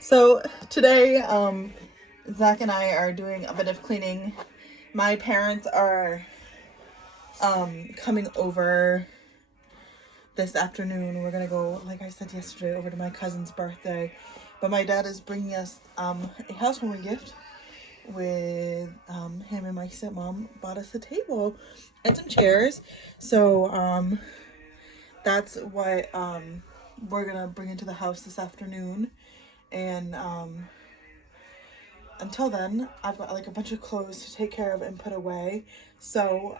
So today, Zach and I are doing a bit of cleaning. My parents are coming over this afternoon. We're gonna go, like I said yesterday, over to my cousin's birthday. But my dad is bringing us a housewarming gift with him and my stepmom bought us a table and some chairs. So that's what we're gonna bring into the house this afternoon. And until then, I've got like a bunch of clothes to take care of and put away. So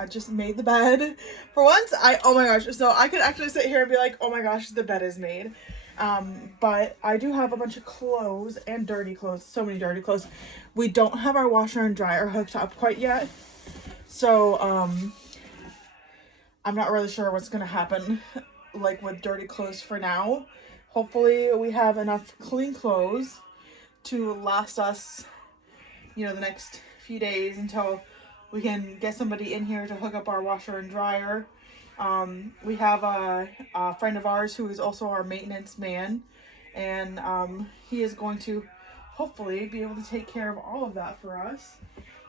I just made the bed. For once, oh my gosh, so I could actually sit here and be like, oh my gosh, the bed is made. But I do have a bunch of clothes and dirty clothes, so many dirty clothes. We don't have our washer and dryer hooked up quite yet. So I'm not really sure what's gonna happen like with dirty clothes for now. Hopefully we have enough clean clothes to last us, the next few days until we can get somebody in here to hook up our washer and dryer. We have a friend of ours who is also our maintenance man, and he is going to hopefully be able to take care of all of that for us.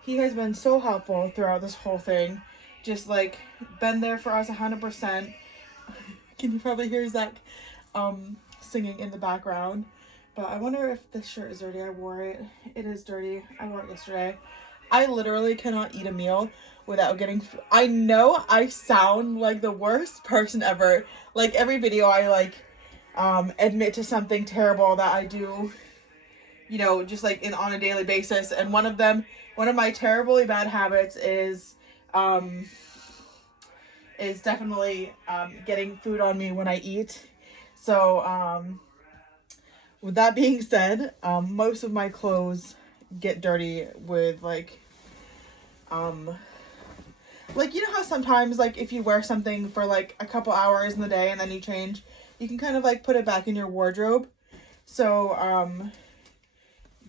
He has been so helpful throughout this whole thing, just like been there for us 100%. Can you probably hear Zach singing in the background? But I wonder if this shirt is dirty. I wore it. It is dirty. I wore it yesterday. I literally cannot eat a meal without getting I know I sound like the worst person ever. Like every video I admit to something terrible that I do, just like on a daily basis. And one of my terribly bad habits is definitely getting food on me when I eat. So with that being said, most of my clothes get dirty with how sometimes if you wear something for like a couple hours in the day and then you change, you can kind of put it back in your wardrobe. So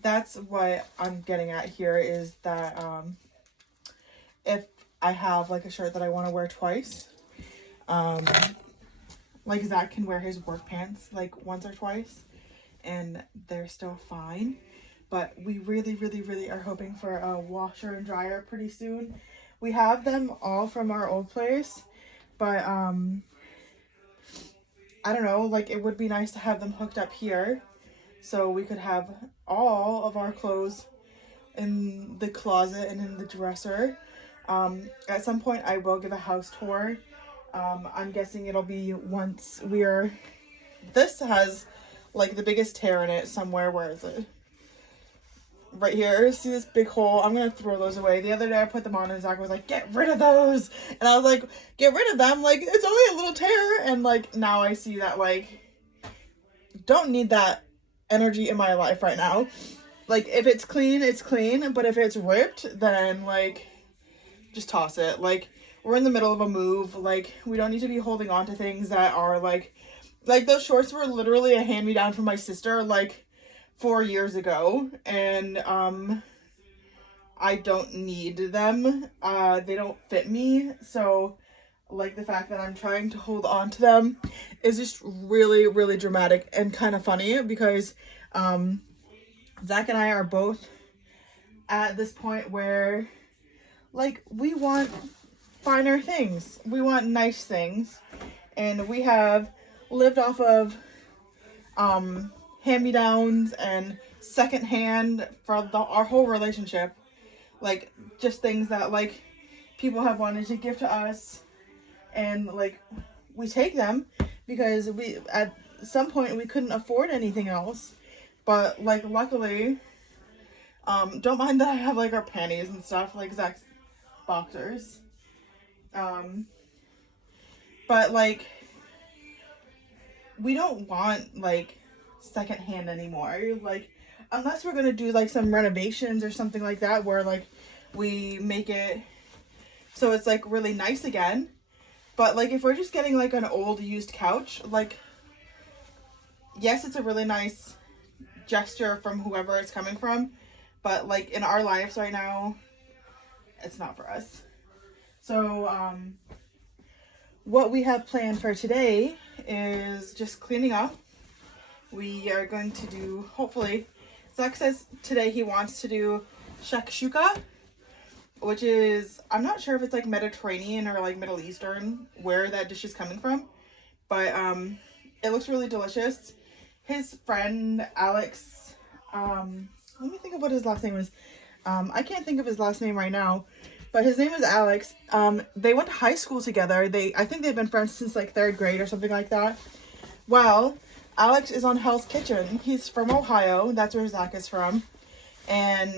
that's what I'm getting at here is that if I have a shirt that I want to wear twice, Zach can wear his work pants once or twice and they're still fine. But we really, really, really are hoping for a washer and dryer pretty soon. We have them all from our old place, but I don't know, it would be nice to have them hooked up here so we could have all of our clothes in the closet and in the dresser. At some point I will give a house tour. I'm guessing it'll be once this has the biggest tear in it somewhere. Where is it? Right here. See this big hole? I'm gonna throw those away. The other day I put them on and Zach was like, get rid of those. And I was like, get rid of them? It's only a little tear. And now I see that don't need that energy in my life right now. If it's clean, it's clean. But if it's ripped, then just toss it. We're in the middle of a move. We don't need to be holding on to things that are those shorts were literally a hand-me-down from my sister 4 years ago, and I don't need them. They don't fit me, so the fact that I'm trying to hold on to them is just really, really dramatic and kind of funny because Zach and I are both at this point where we want finer things. We want nice things, and we have lived off of hand-me-downs and secondhand for our whole relationship. Just things that people have wanted to give to us, and we take them because we at some point we couldn't afford anything else. But luckily, don't mind that I have our panties and stuff, Zach's boxers. But we don't want secondhand anymore. Unless we're gonna do some renovations or something like that where we make it so it's really nice again. But if we're just getting an old used couch, yes, it's a really nice gesture from whoever it's coming from, but in our lives right now, it's not for us. So what we have planned for today is just cleaning up we are going to do, hopefully, Zach says today he wants to do shakshuka, which is, I'm not sure if it's like Mediterranean or like Middle Eastern, where that dish is coming from, but it looks really delicious. His friend Alex, let me think of what his last name is. I can't think of his last name right now, but his name is Alex. They went to high school together. I think they've been friends since like 3rd grade or something like that. Well, Alex is on Hell's Kitchen. He's from Ohio. That's where Zach is from. And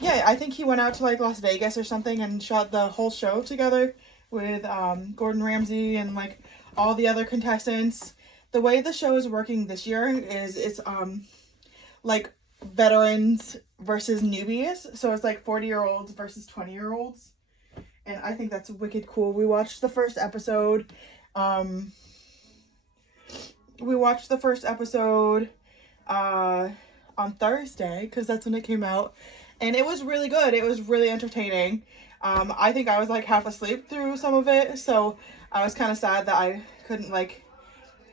yeah, I think he went out to like Las Vegas or something and shot the whole show together with Gordon Ramsay and like all the other contestants. The way the show is working this year is it's like veterans versus newbies. So it's like 40-year-olds versus 20-year-olds. And I think that's wicked cool. We watched the first episode. On Thursday, because that's when it came out. And it was really good. It was really entertaining. I think I was like half asleep through some of it. So I was kind of sad that I couldn't like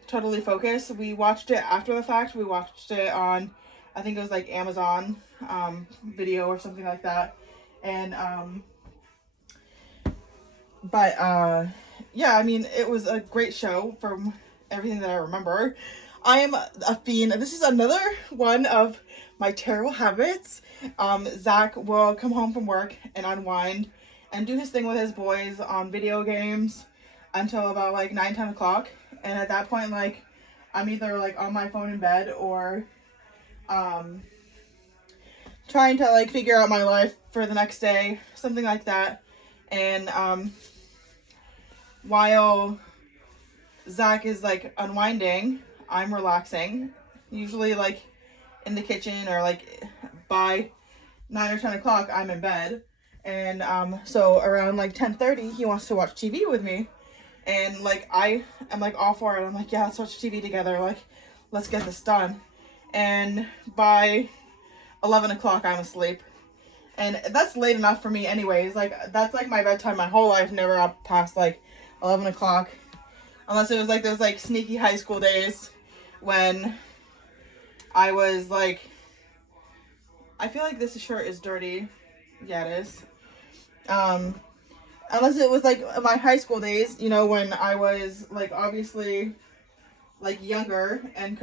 totally focus. We watched it after the fact. We watched it on, I think it was like Amazon video or something like that. And yeah, I mean, it was a great show from everything that I remember. I am a fiend. This is another one of my terrible habits. Zach will come home from work and unwind and do his thing with his boys on video games until about like 9-10 o'clock. And at that point, like, I'm either like on my phone in bed or trying to like figure out my life for the next day, something like that. And while Zach is like unwinding, I'm relaxing, usually like in the kitchen, or like by 9 or 10 o'clock I'm in bed. And so around like 10:30 he wants to watch TV with me, and like I am like all for it. I'm like, yeah, let's watch TV together, like let's get this done. And by 11 o'clock I'm asleep, and that's late enough for me anyways. Like that's like my bedtime my whole life, never up past like 11 o'clock, unless it was like those like sneaky high school days when I was like, I feel like this shirt is dirty. Yeah, it is. Unless it was like my high school days, you know, when I was like obviously like younger and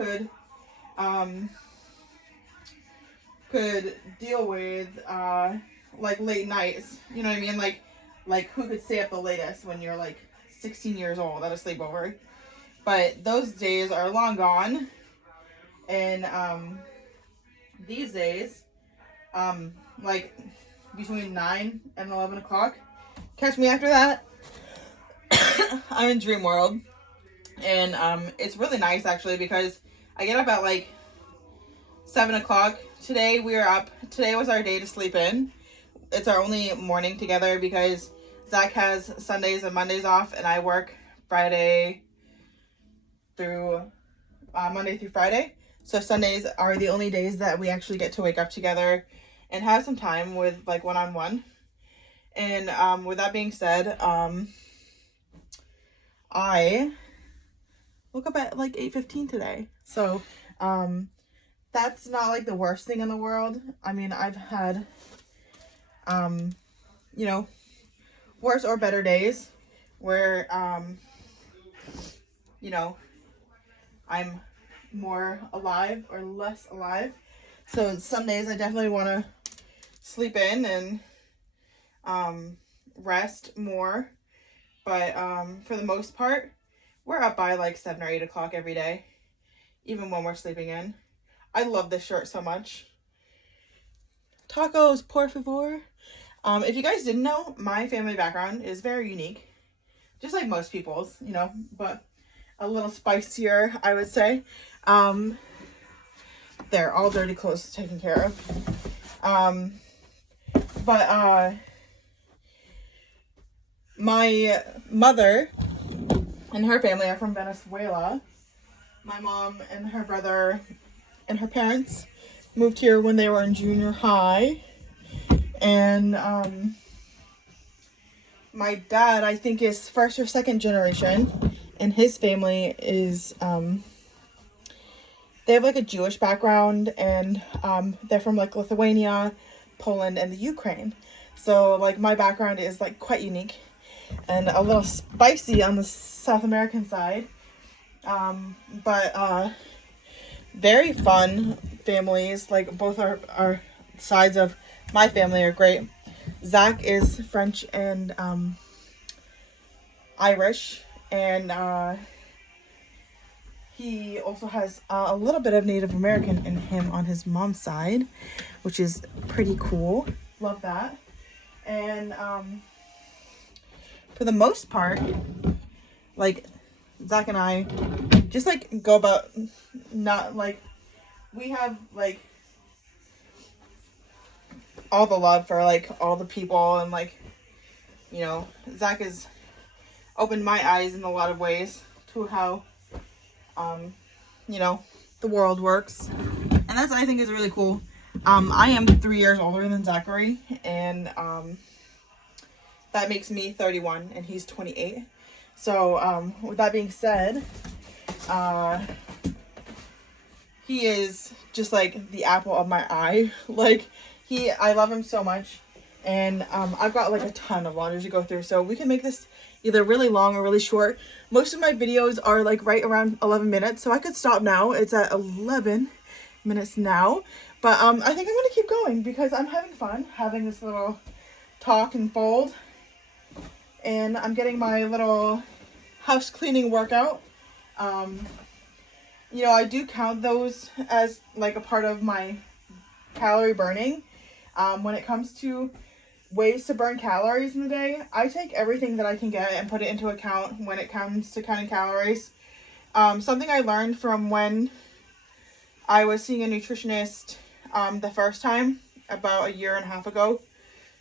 could deal with like late nights, you know what I mean? Like who could stay up the latest when you're like 16 years old at a sleepover? But those days are long gone. And these days, like between 9 and 11 o'clock, catch me after that. I'm in dream world. And it's really nice actually, because I get up at like 7 o'clock. Today we are up. Today was our day to sleep in. It's our only morning together because Zach has Sundays and Mondays off, and I work Monday through Friday. So Sundays are the only days that we actually get to wake up together and have some time with like one-on-one. And with that being said, I woke up at like 8:15 today. So that's not like the worst thing in the world. I mean, I've had you know, worse or better days where you know, I'm more alive or less alive. So some days I definitely want to sleep in and rest more, but for the most part we're up by like 7 or 8 o'clock every day, even when we're sleeping in. I love this shirt so much. Tacos, por favor. If you guys didn't know, my family background is very unique, just like most people's, you know, but a little spicier, I would say. There, all dirty clothes taken care of. But my mother and her family are from Venezuela. My mom and her brother and her parents moved here when they were in junior high. And my dad, I think, is first or second generation, and his family is they have like a Jewish background, and they're from like Lithuania, Poland, and the Ukraine. So like my background is like quite unique and a little spicy on the South American side. But very fun families. Like both our sides of my family are great. Zach is French and Irish, and he also has a little bit of Native American in him on his mom's side, which is pretty cool. Love that. And for the most part, like Zach and I just like go about not like, we have like all the love for like all the people, and like, you know, Zach has opened my eyes in a lot of ways to how you know, the world works, and that's what I think is really cool. I am 3 years older than Zachary, and that makes me 31 and he's 28. So with that being said, he is just like the apple of my eye. Like I love him so much, and I've got like a ton of laundry to go through, so we can make this either really long or really short. Most of my videos are like right around 11 minutes, so I could stop now. It's at 11 minutes now, but I think I'm gonna keep going because I'm having fun having this little talk and fold, and I'm getting my little house cleaning workout. You know, I do count those as like a part of my calorie burning. When it comes to ways to burn calories in the day, I take everything that I can get and put it into account when it comes to counting calories. Something I learned from when I was seeing a nutritionist the first time about a year and a half ago.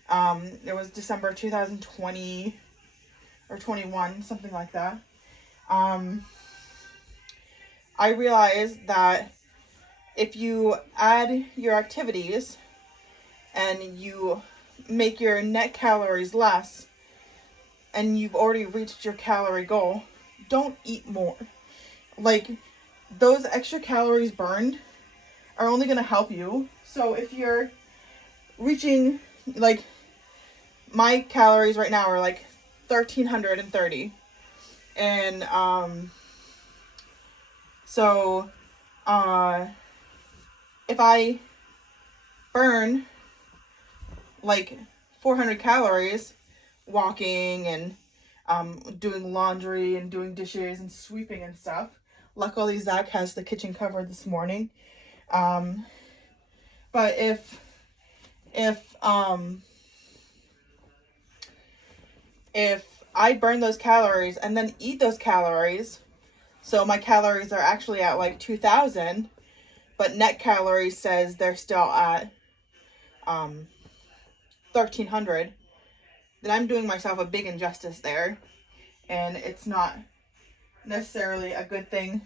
It was December 2020 or 21, something like that. I realized that if you add your activities and you make your net calories less and you've already reached your calorie goal, don't eat more. Like, those extra calories burned are only going to help you. So if you're reaching, like, my calories right now are like 1,330, and so if I burn like 400 calories walking and doing laundry and doing dishes and sweeping and stuff. Luckily, Zach has the kitchen covered this morning. But if I burn those calories and then eat those calories, so my calories are actually at like 2,000, but net calories says they're still at 1,300, then I'm doing myself a big injustice there, and it's not necessarily a good thing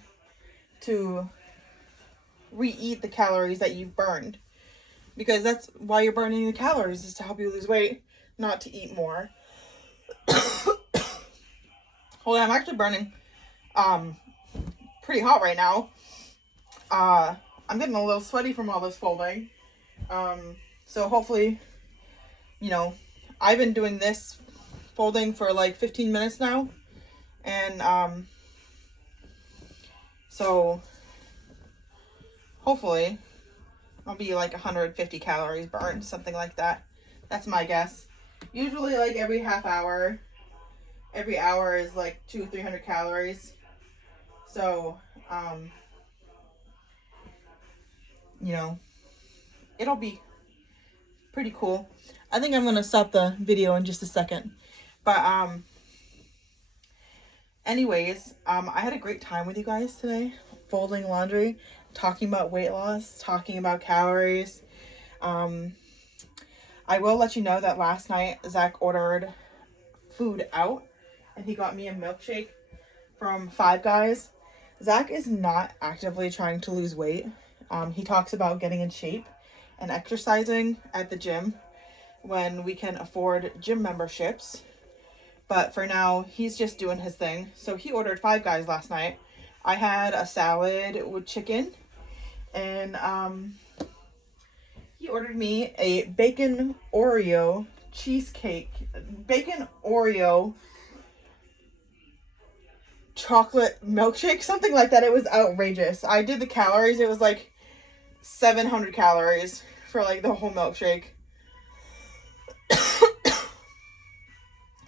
to re-eat the calories that you've burned, because that's why you're burning the calories, is to help you lose weight, not to eat more. Hold on, I'm actually burning pretty hot right now. I'm getting a little sweaty from all this folding. So hopefully, you know, I've been doing this folding for like 15 minutes now, and so hopefully I'll be like 150 calories burned, something like that. That's my guess. Usually like every half hour, every hour is like 200-300 calories. So, you know, it'll be pretty cool. I think I'm going to stop the video in just a second. But, anyways, I had a great time with you guys today, folding laundry, talking about weight loss, talking about calories. I will let you know that last night Zach ordered food out, and he got me a milkshake from Five Guys. Zach is not actively trying to lose weight. He talks about getting in shape and exercising at the gym when we can afford gym memberships. But for now, he's just doing his thing. So he ordered Five Guys last night. I had a salad with chicken And he ordered me a bacon Oreo cheesecake, bacon Oreo chocolate milkshake, something like that. It was outrageous. I did the calories. It was like 700 calories for like the whole milkshake.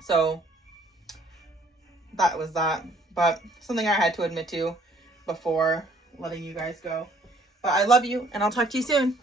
So that was that. But something I had to admit to before letting you guys go. But I love you, and I'll talk to you soon.